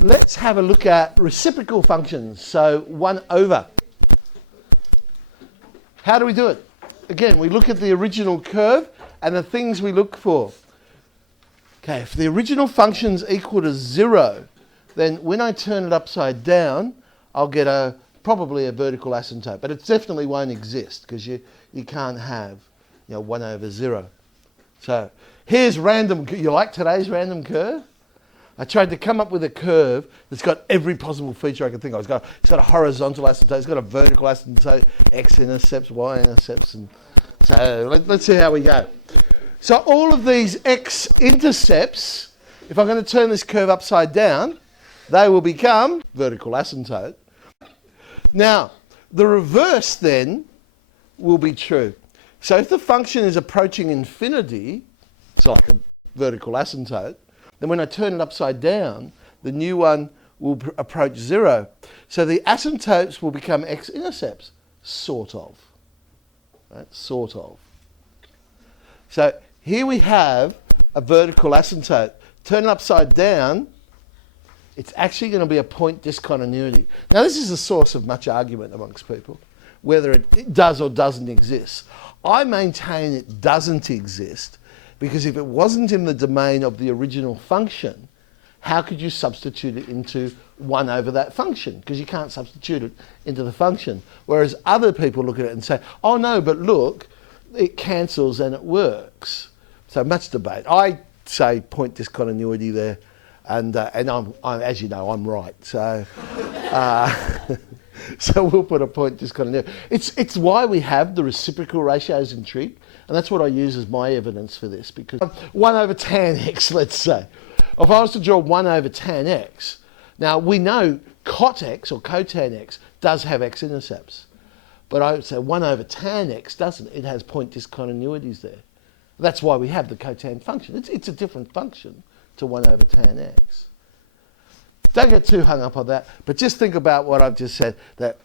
let's have a look at reciprocal functions. So 1 over. How do we do it? Again, we look at the original curve and the things we look for. Okay, if the original function's equal to 0, then when I turn it upside down, I'll get probably a vertical asymptote. But it definitely won't exist because you can't have 1 over 0. So here's random. You like today's random curve? I tried to come up with a curve that's got every possible feature I could think of. It's got a horizontal asymptote, it's got a vertical asymptote, x-intercepts, y-intercepts, and so let's see how we go. So all of these x-intercepts, if I'm going to turn this curve upside down, they will become vertical asymptote. Now, the reverse then will be true. So if the function is approaching infinity, it's like a vertical asymptote, then when I turn it upside down, the new one will approach 0. So the asymptotes will become x-intercepts, sort of. Right? Sort of. So here we have a vertical asymptote. Turn it upside down, it's actually going to be a point discontinuity. Now this is the source of much argument amongst people, whether it does or doesn't exist. I maintain it doesn't exist, because if it wasn't in the domain of the original function, how could you substitute it into 1 over that function? Because you can't substitute it into the function. Whereas other people look at it and say, oh no, but look, it cancels and it works. So much debate. I say point discontinuity there, and I'm, as you know, I'm right. So, so we'll put a point discontinuity. It's why we have the reciprocal ratios in trig. And that's what I use as my evidence for this, because 1 over tan x, let's say. If I was to draw 1 over tan x, now we know cot x or cotan x does have x-intercepts. But I would say 1 over tan x doesn't. It has point discontinuities there. That's why we have the cotan function. It's a different function to 1 over tan x. Don't get too hung up on that, but just think about what I've just said, that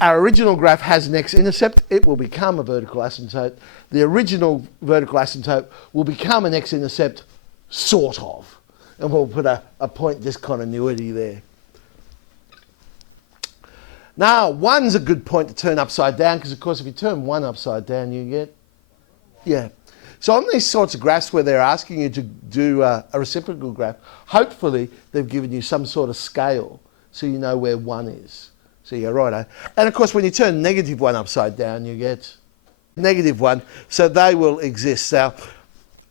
our original graph has an x-intercept, it will become a vertical asymptote. The original vertical asymptote will become an x-intercept, sort of. And we'll put a point discontinuity there. Now, 1's a good point to turn upside down, because of course if you turn 1 upside down, you get, So on these sorts of graphs where they're asking you to do a reciprocal graph, hopefully they've given you some sort of scale so you know where 1 is. So you're right. And of course, when you turn -1 upside down, you get -1. So they will exist. Now,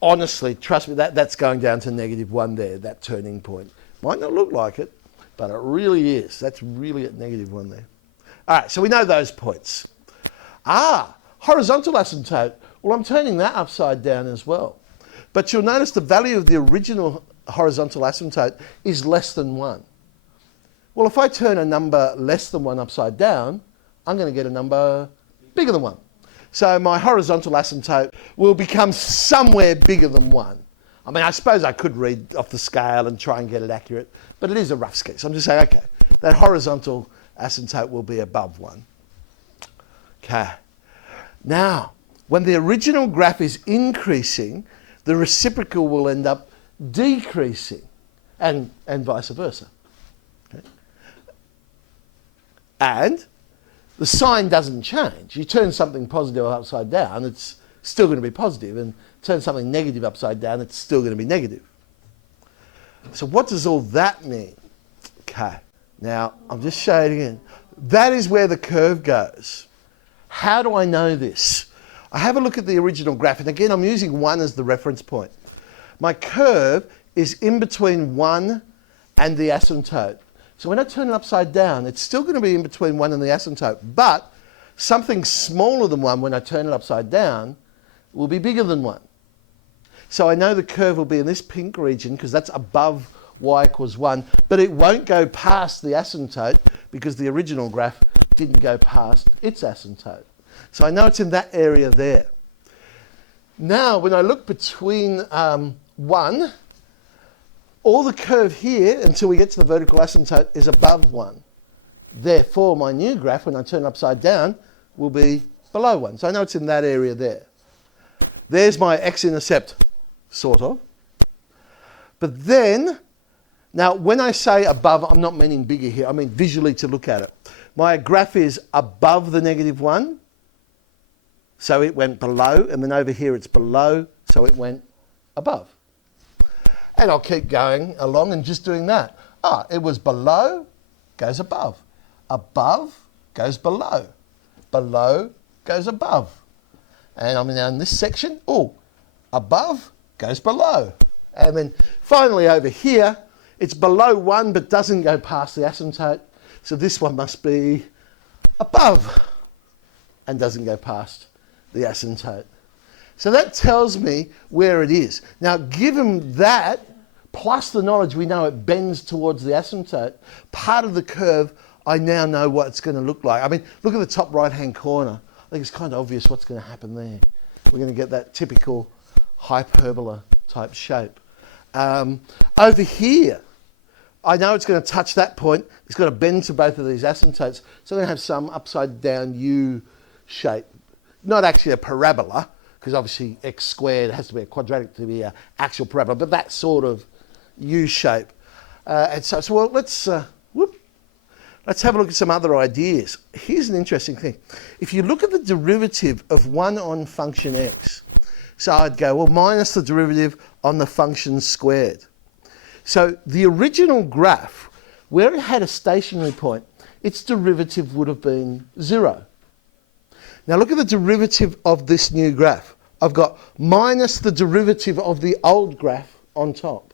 honestly, trust me, that's going down to -1 there, that turning point. Might not look like it, but it really is. That's really at -1 there. All right, so we know those points. Horizontal asymptote. Well, I'm turning that upside down as well. But you'll notice the value of the original horizontal asymptote is less than 1. Well, if I turn a number less than 1 upside down, I'm going to get a number bigger than 1. So my horizontal asymptote will become somewhere bigger than 1. I mean, I suppose I could read off the scale and try and get it accurate, but it is a rough sketch. I'm just saying, okay, that horizontal asymptote will be above 1. Okay. Now, when the original graph is increasing, the reciprocal will end up decreasing, and vice versa. Okay. And the sign doesn't change. You turn something positive upside down, it's still going to be positive, and turn something negative upside down, it's still going to be negative. So what does all that mean? Okay, now I'm just showing it again. That is where the curve goes. How do I know this? I have a look at the original graph, and again I'm using 1 as the reference point. My curve is in between 1 and the asymptote. So when I turn it upside down, it's still going to be in between 1 and the asymptote, but something smaller than 1 when I turn it upside down will be bigger than 1. So I know the curve will be in this pink region because that's above y equals 1, but it won't go past the asymptote because the original graph didn't go past its asymptote. So I know it's in that area there. Now, when I look between 1, all the curve here until we get to the vertical asymptote is above 1. Therefore, my new graph, when I turn upside down, will be below 1. So I know it's in that area there. There's my x-intercept, sort of. But then Now, when I say above, I'm not meaning bigger here. I mean visually to look at it. My graph is above the -1, so it went below, and then over here it's below, so it went above. And I'll keep going along and just doing that. It was below, goes above. Above goes below. Below goes above. And I'm now in this section. Above goes below. And then finally over here, it's below 1 but doesn't go past the asymptote. So this one must be above and doesn't go past the asymptote. So that tells me where it is. Now, given that, plus the knowledge we know it bends towards the asymptote, part of the curve, I now know what it's going to look like. I mean, look at the top right-hand corner. I think it's kind of obvious what's going to happen there. We're going to get that typical hyperbola type shape. Over here, I know it's going to touch that point. It's going to bend to both of these asymptotes. So I'm going to have some upside down U shape. Not actually a parabola, because obviously x squared has to be a quadratic to be an actual parabola, but that sort of U shape. Well, let's have a look at some other ideas. Here's an interesting thing. If you look at the derivative of 1 on function x, so I'd go, well, minus the derivative on the function squared. So the original graph, where it had a stationary point, its derivative would have been 0. Now look at the derivative of this new graph. I've got minus the derivative of the old graph on top.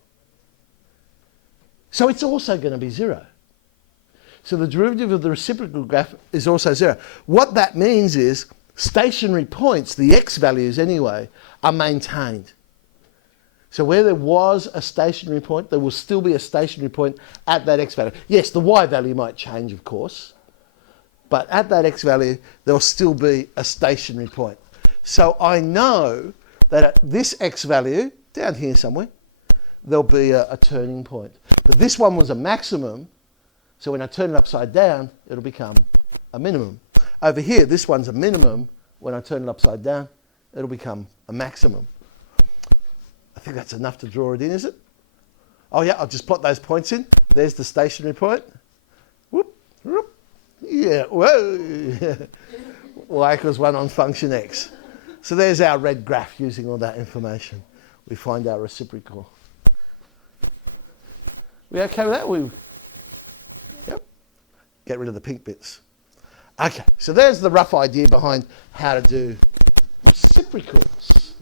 So it's also going to be 0. So the derivative of the reciprocal graph is also 0. What that means is stationary points, the x values anyway, are maintained. So where there was a stationary point, there will still be a stationary point at that x value. Yes, the y value might change, of course, but at that x value, there will still be a stationary point. So I know that at this x value, down here somewhere, there'll be a turning point. But this one was a maximum, so when I turn it upside down, it'll become a minimum. Over here, this one's a minimum. When I turn it upside down, it'll become a maximum. I think that's enough to draw it in, is it? Oh yeah, I'll just plot those points in. There's the stationary point. Whoop, whoop. Yeah, whoa. Y equals 1 on function x. So there's our red graph using all that information. We find our reciprocal. We okay with that? Yep. Get rid of the pink bits. Okay, so there's the rough idea behind how to do reciprocals.